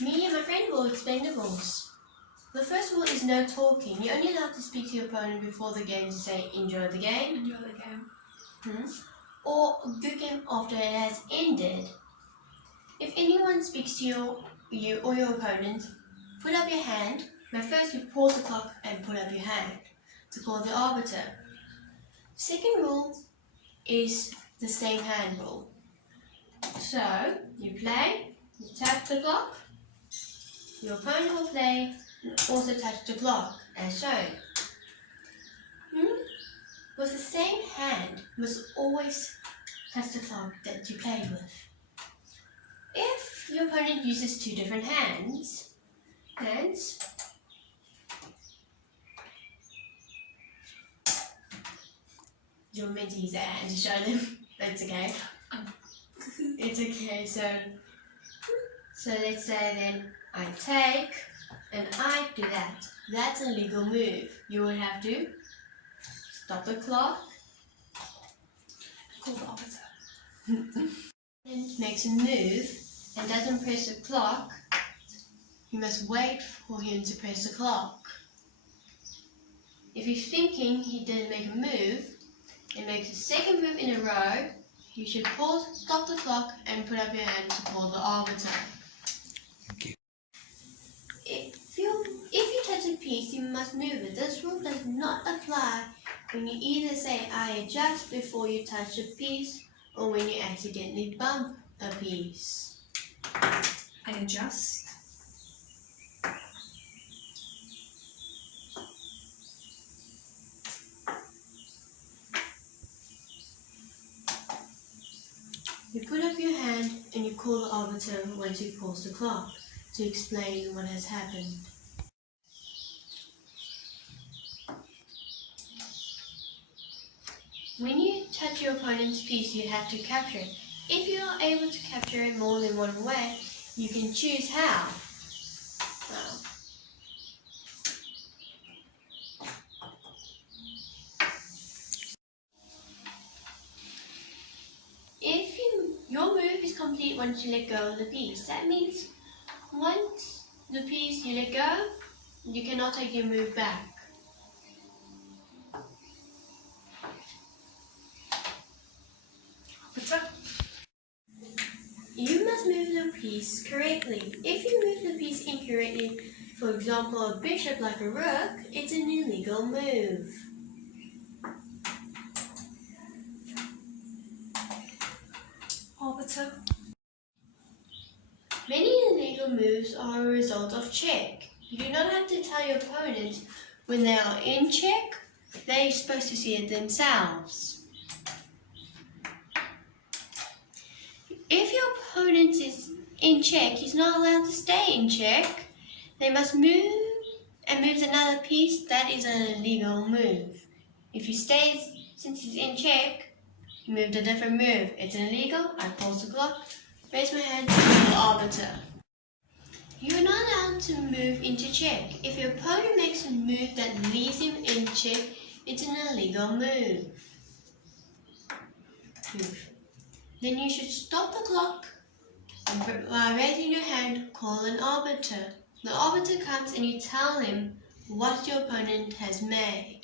Me and my friend will explain the rules. The first rule is no talking. You're only allowed to speak to your opponent before the game to say, enjoy the game. Enjoy the game. Or good game after it has ended. If anyone speaks to you or your opponent, put up your hand. But first you pause the clock and put up your hand to call the arbiter. Second rule is the same hand rule. So, you play, you tap the clock, your opponent will play and also touch the clock, as shown. With the same hand, you must always touch the clock that you played with. If your opponent uses two different hands, you're meant to use that hand to show them. That's okay. It's okay, so let's say then I take and I do that. That's a legal move. You would have to stop the clock, Call the arbiter. and makes a move and doesn't press the clock. You must wait for him to press the clock. If he's thinking he didn't make a move and makes a second move in a row, you should pause, stop the clock, and put up your hand to call the arbiter. Okay. If you touch a piece, you must move it. This rule does not apply when you either say I adjust before you touch a piece or when you accidentally bump a piece. I adjust. You put up your hand and you call the arbiter once you pause the clock to explain what has happened. When you touch your opponent's piece, you have to capture it. If you are able to capture it more than one way, you can choose how. If your move is complete once you let go of the piece, that means once the piece you let go, you cannot take your move back. Arbiter. You must move the piece correctly. If you move the piece incorrectly, for example a bishop like a rook, it's an illegal move. Arbiter. Many illegal moves are a result of check. You do not have to tell your opponent when they are in check. They are supposed to see it themselves. If your opponent is in check, he's not allowed to stay in check. They must move and moves another piece. That is an illegal move. If he stays, since he's in check, he moved a different move. It's illegal. I pause the clock, raise my hand to the arbiter. You are not allowed to move into check. If your opponent makes a move that leaves him in check, it's an illegal move. Then you should stop the clock and while raising your hand, call an arbiter. The arbiter comes and you tell him what your opponent has made.